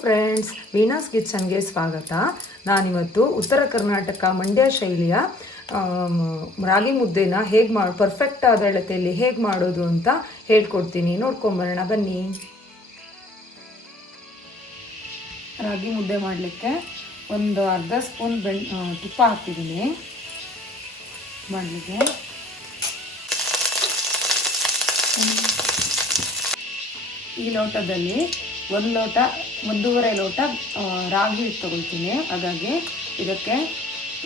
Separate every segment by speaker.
Speaker 1: Friends ವೀನಾಸ್ ಕಿಚನ್ಗೆ ಸ್ವಾಗತ. ನಾನಿವತ್ತು ಉತ್ತರ ಕರ್ನಾಟಕ ಮಂಡ್ಯ ಶೈಲಿಯ ರಾಗಿ ಮುದ್ದೆನ ಹೇಗೆ ಮಾಡಿ ಪರ್ಫೆಕ್ಟ್ ಆದ ಅಳತೆಯಲ್ಲಿ ಹೇಗೆ ಮಾಡೋದು ಅಂತ ಹೇಳ್ಕೊಡ್ತೀನಿ. ನೋಡ್ಕೊಂಬರೋಣ ಬನ್ನಿ. ರಾಗಿ ಮುದ್ದೆ ಮಾಡಲಿಕ್ಕೆ ಒಂದು ಅರ್ಧ ಸ್ಪೂನ್ ಬೆಣ್ ತುಪ್ಪ ಹಾಕ್ತಿದ್ದೀನಿ. ಮಾಡಲಿಕ್ಕೆ. ಈ ಲೋಟದಲ್ಲಿ ಒಂದು ಲೋಟ ಒಂದೂವರೆ ಲೋಟ ರಾಗಿ ಹಿಟ್ಟು ತಗೊಳ್ತೀನಿ. ಹಾಗಾಗಿ ಇದಕ್ಕೆ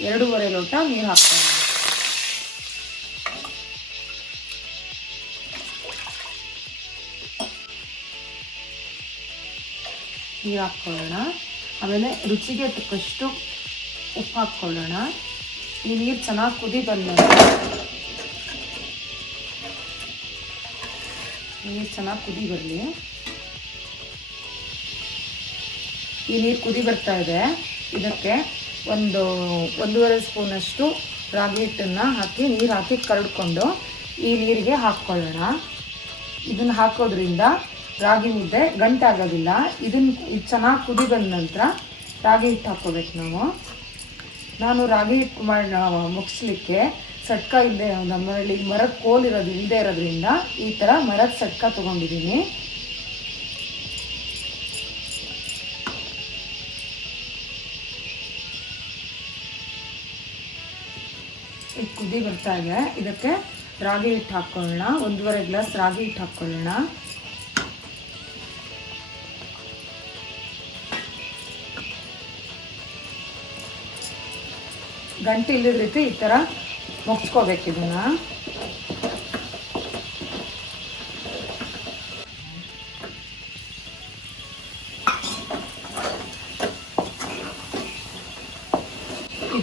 Speaker 1: ಎರಡೂವರೆ ಲೋಟ ನೀರು ಹಾಕ್ತೀನಿ. ನೀರು ಹಾಕ್ಕೊಳ್ಳೋಣ. ಆಮೇಲೆ ರುಚಿಗೆ ತಕ್ಕಷ್ಟು ಉಪ್ಪು ಹಾಕ್ಕೊಳ್ಳೋಣ. ಈ ನೀರು ಚೆನ್ನಾಗಿ ಕುದಿ ಬಂದ ನೀರು ಚೆನ್ನಾಗಿ ಕುದಿ ಬರಲಿ. ಈ ನೀರು ಕುದಿ ಬರ್ತಾ ಇದೆ. ಇದಕ್ಕೆ ಒಂದು ಒಂದೂವರೆ ಸ್ಪೂನಷ್ಟು ರಾಗಿ ಹಿಟ್ಟನ್ನು ಹಾಕಿ, ನೀರು ಹಾಕಿ ಕರಡ್ಕೊಂಡು ಈ ನೀರಿಗೆ ಹಾಕ್ಕೊಳ್ಳೋಣ. ಇದನ್ನು ಹಾಕೋದ್ರಿಂದ ರಾಗಿ ಮುದ್ದೆ ಗಂಟಾಗೋದಿಲ್ಲ. ಇದನ್ನು ಇದು ಚೆನ್ನಾಗಿ ಕುದಿ ಬಂದ ನಂತರ ರಾಗಿ ಹಿಟ್ಟು ಹಾಕ್ಕೋಬೇಕು ನಾವು. ನಾನು ರಾಗಿ ಹಿಟ್ಟು ಮಾಡಿ ಮುಗಿಸ್ಲಿಕ್ಕೆ ಸಟ್ಕ ಇಲ್ಲದೆ ನಮ್ಮಲ್ಲಿ ಮರದ ಕೋಲ್ ಇರೋದು ಇಲ್ಲದೆ ಇರೋದ್ರಿಂದ ಈ ಥರ ಮರದ ಸಟ್ಕ ತೊಗೊಂಡಿದ್ದೀನಿ. ಇದು ಕುದಿ ಬರ್ತಾ ಇದೆ. ಇದಕ್ಕೆ ರಾಗಿ ಹಿಟ್ಟು ಹಾಕ್ಕೊಳ್ಳೋಣ ಒಂದೂವರೆ ಗ್ಲಾಸ್ ರಾಗಿ ಹಿಟ್ಟು ಹಾಕ್ಕೊಳ್ಳೋಣ ಗಂಟೆ ಇಲ್ಲದ ರೀತಿ ಈ ಥರ ಮುಗಿಸ್ಕೋಬೇಕು ಇದನ್ನ.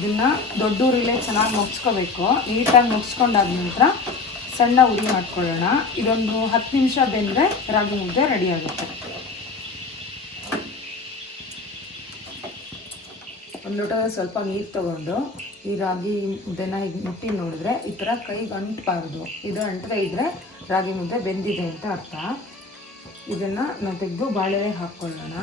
Speaker 1: ಇದನ್ನ ದೊಡ್ಡ ಉರಿಲೇ ಚೆನ್ನಾಗಿ ಮುಗಿಸ್ಕೋಬೇಕು. ನೀಟಾಗಿ ಮುಗಿಸ್ಕೊಂಡಾದ ನಂತರ ಸಣ್ಣ ಉರಿ ಮಾಡ್ಕೊಳ್ಳೋಣ. ಇದೊಂದು ಹತ್ತು ನಿಮಿಷ ಬೆಂದರೆ ರಾಗಿ ಮುದ್ದೆ ರೆಡಿ ಆಗುತ್ತೆ. ಒಂದು ಲೋಟದಲ್ಲಿ ಸ್ವಲ್ಪ ನೀರು ತಗೊಂಡು ಈ ರಾಗಿ ಮುದ್ದೆನ ಹೀಗೆ ಮುಟ್ಟಿ ನೋಡಿದ್ರೆ ಈ ಥರ ಕೈಗೆ ಅಂಟಬಾರ್ದು ಇದು ಅಂಟದೇ ಇದ್ದರೆ ರಾಗಿ ಮುದ್ದೆ ಬೆಂದಿದೆ ಅಂತ ಅರ್ಥ. ಇದನ್ನು ನಾವು ತೆಗೆದು ಬಾಳೆ ಹಾಕ್ಕೊಳ್ಳೋಣ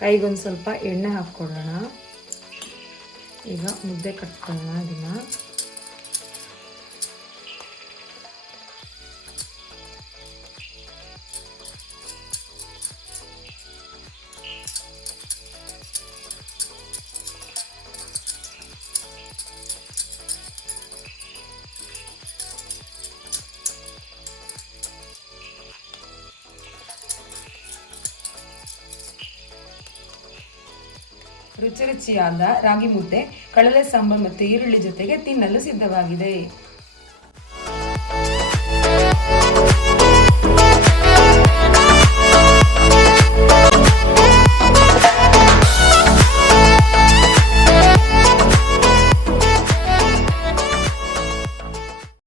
Speaker 1: ಕೈಗೊಂದು ಸ್ವಲ್ಪ ಎಣ್ಣೆ ಹಾಕ್ಕೊಳ್ಳೋಣ. ಈಗ ಮುದ್ದೆ ಕಟ್ಕೊಳ್ಳೋಣ ಇದನ್ನು. ರುಚಿ ರುಚಿಯಾದ ರಾಗಿ ಮುದ್ದೆ ಕಡಲೆ ಸಾಂಬಾರ್ ಮತ್ತು ಈರುಳ್ಳಿ ಜೊತೆಗೆ ತಿನ್ನಲು ಸಿದ್ಧವಾಗಿದೆ.